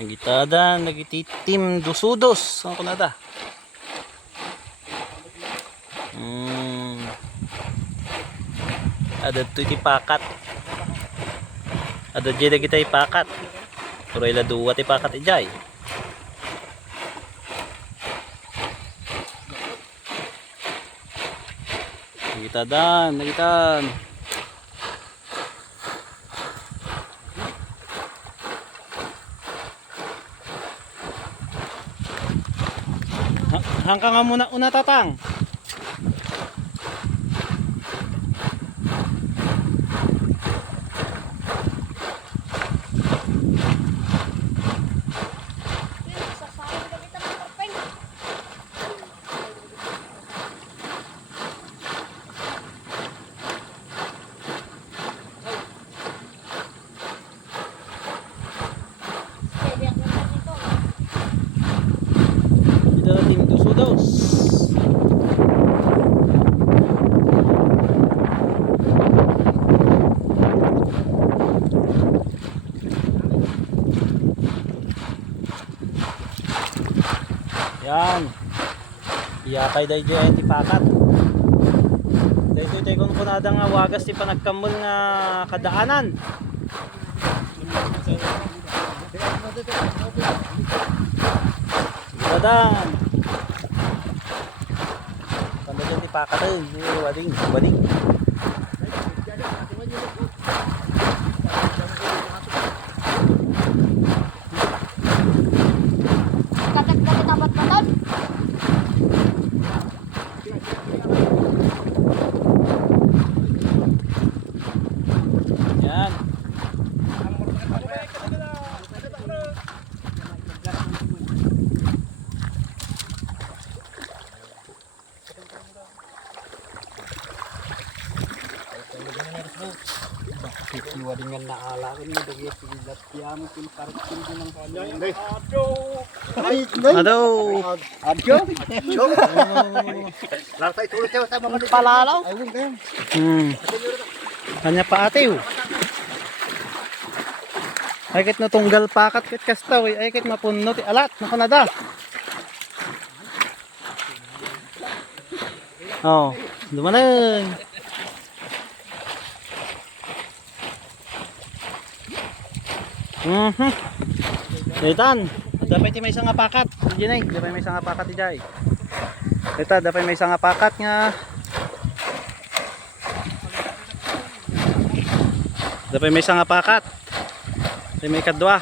Nagitada, nagititim dusudos. Ang kunada. Ada tu tipakat. Ada jeda kita ipakat. Pero ila dua tipakat ijay. Nagitada, nagitan. Hangka nga muna una tatang. Ito na tim dusudos. Yan. Iyakay dahi dyan tipakat. Dahito tayo kung kunada nga wagas ti panagkamul nga kadaanan. Kadaan. Kanda dyan tipakat eh. Wading, wading. Kagat-kagat apat naton. Yan. Iwa dengan naalakin mo dagi silat yamo kin parking din ng kanya. Aduh. Adyo. Latay tulo siya sa mga Palalaw. Kanya pa ate ay kit natunggal pakat kit kastaw ay kit mapunno ti alat na kunada. Oh, dumanan. Itan, dapat may isang apakat. Diyan ay, dapat may isang apakat dijay. Ita, dapat may isang apakat nga. Dapat may isang apakat. Dapat may kadwa.